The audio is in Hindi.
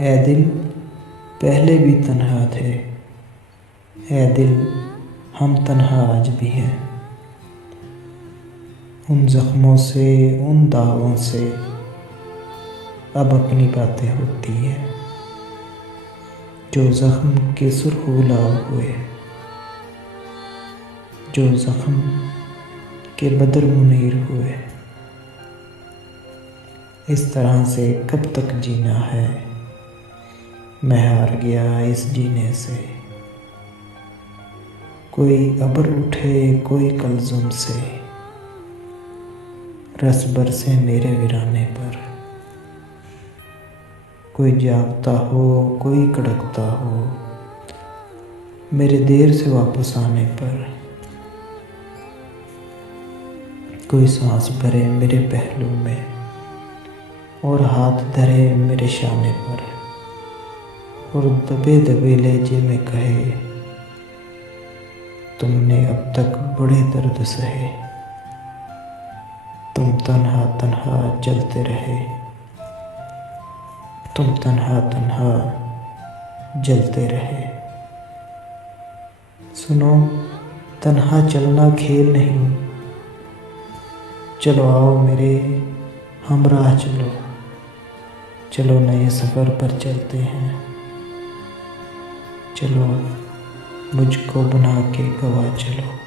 ऐ दिल पहले भी तन्हा थे, ऐ दिल हम तन्हा आज भी हैं। उन ज़ख्मों से, उन दागों से अब अपनी बातें होती हैं, जो ज़ख्म के सुर्ख गुलाब हुए, जो ज़ख्म के बदर मुनीर हुए। इस तरह से कब तक जीना है, मैं हार गया इस जीने से। कोई अबर उठे, कोई कलज़ुम से, रस बरसे मेरे वीराने पर। कोई जागता हो, कोई कड़कता हो, मेरे देर से वापस आने पर। कोई सांस भरे मेरे पहलू में और हाथ धरे मेरे शाने पर, और दबे दबे लहजे में कहे, तुमने अब तक बड़े दर्द सहे, तुम तन्हा तन्हा जलते रहे, तुम तन्हा तन्हा जलते रहे। सुनो, तन्हा चलना खेल नहीं, चलो आओ मेरे हमराह चलो, चलो नए सफ़र पर चलते हैं। चलो मुझको बना के गवा चलो।